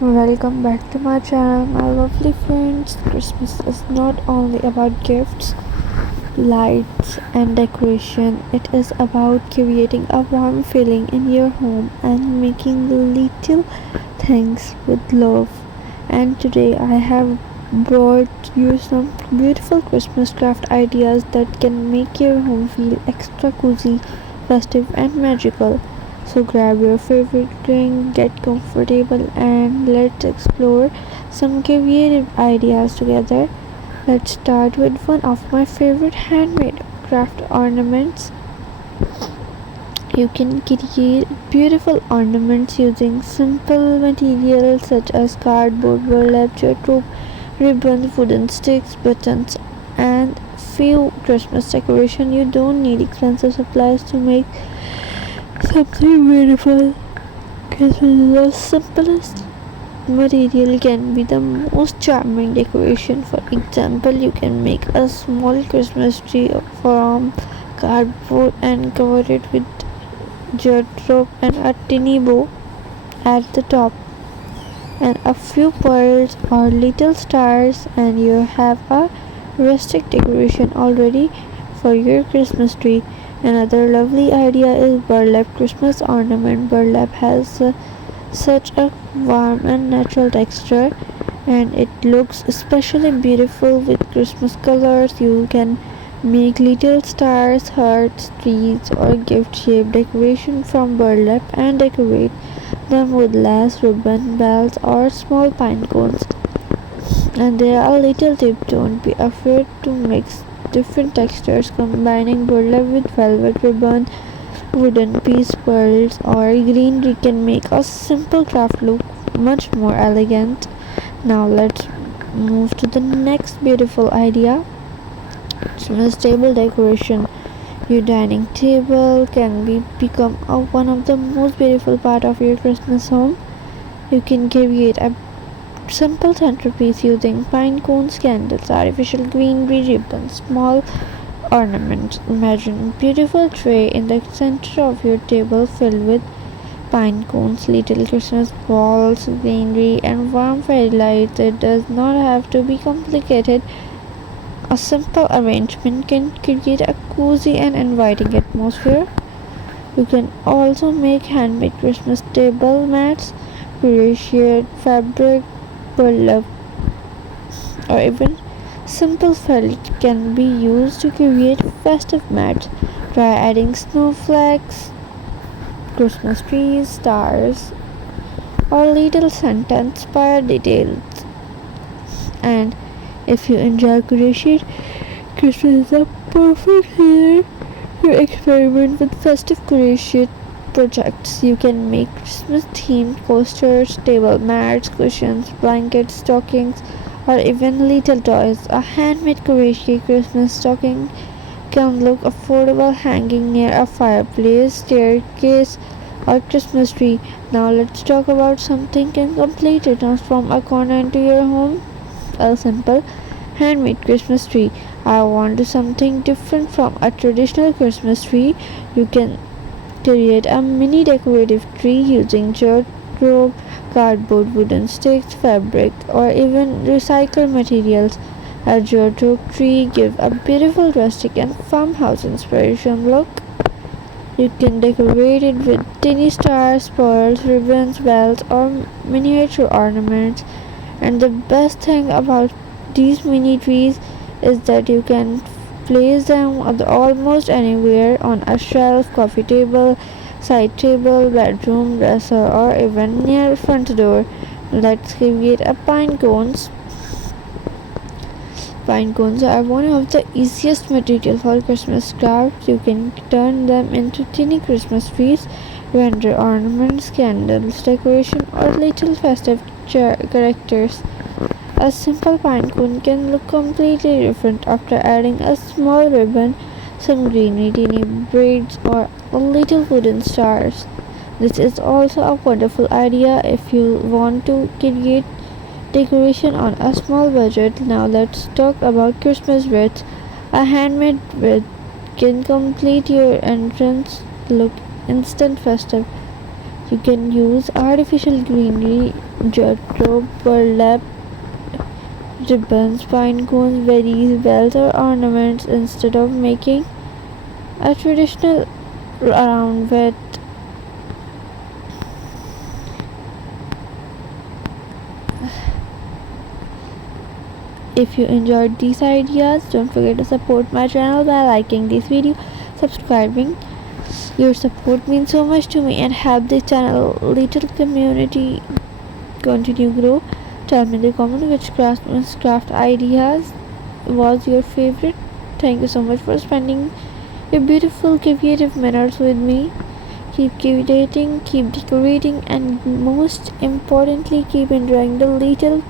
Welcome back to my channel, my lovely friends. Christmas is not only about gifts, lights, and decoration, it is about creating a warm feeling in your home and making little things with love. And today I have brought you some beautiful Christmas craft ideas that can make your home feel extra cozy, festive, and magical. So grab your favorite drink, get comfortable, and let's explore some creative ideas together. Let's start with one of my favorite handmade craft ornaments. You can create beautiful ornaments using simple materials such as cardboard, burlap, jute rope, ribbons, wooden sticks, buttons, and few Christmas decoration. You don't need expensive supplies to make something beautiful. Christmas is the simplest material can be the most charming decoration. For example, you can make a small Christmas tree from cardboard and cover it with jute rope and a tiny bow at the top and a few pearls or little stars, and you have a rustic decoration already for your Christmas tree. Another lovely idea is burlap Christmas ornament. Burlap has such a warm and natural texture, and it looks especially beautiful with Christmas colors. You can make little stars, hearts, trees, or gift shaped decoration from burlap and decorate them with lace, ribbon, bells, or small pine cones. And there are little tips. Don't be afraid to mix different textures, combining burlap with velvet ribbon, wooden piece, pearls, or greenery can make a simple craft look much more elegant. Now let's move to the next beautiful idea. Christmas table decoration. Your dining table can become one of the most beautiful part of your Christmas home. You can create a simple centerpiece using pine cones, candles, artificial greenery, ribbons, small ornaments. Imagine a beautiful tray in the center of your table filled with pine cones, little Christmas balls, greenery, and warm fairy lights. It does not have to be complicated. A simple arrangement can create a cozy and inviting atmosphere. You can also make handmade Christmas table mats, crochet fabric, burlap, or even simple felt can be used to create festive mats. Try adding snowflakes, Christmas trees, stars, or little Santa-inspired details. And if you enjoy crochet, Christmas is a perfect season to experiment with festive crochet projects. You can make Christmas themed coasters, table mats, cushions, blankets, stockings, or even little toys. A handmade crochet Christmas stocking can look affordable hanging near a fireplace, staircase, or Christmas tree. Now let's talk about something can completely transform a corner into your home. A simple handmade Christmas tree. I want to something different from a traditional Christmas tree. You can create a mini decorative tree using jute rope, cardboard, wooden sticks, fabric, or even recycled materials. A jute rope tree gives a beautiful rustic and farmhouse inspiration look. You can decorate it with tiny stars, pearls, ribbons, bells, or miniature ornaments. And the best thing about these mini trees is that you can place them almost anywhere on a shelf, coffee table, side table, bedroom, dresser, or even near front door. Let's create a pine cones. Pine cones are one of the easiest material for Christmas crafts. You can turn them into tiny Christmas trees, render ornaments, candles, decoration, or little festive characters. A simple pine cone can look completely different after adding a small ribbon, some greenery, tiny braids, or a little wooden stars. This is also a wonderful idea if you want to create decoration on a small budget. Now let's talk about Christmas wreaths. A handmade wreath can complete your entrance look instant festive. You can use artificial greenery, jute, burlap, ribbons, pine cones, berries, bells, or ornaments instead of making a traditional round with. If you enjoyed these ideas, don't forget to support my channel by liking this video, subscribing. Your support means so much to me and help the channel little community continue grow. Tell me in the comment which craft ideas was your favorite. Thank you so much for spending your beautiful creative minutes with me. Keep creating, keep decorating, and most importantly, keep enjoying the little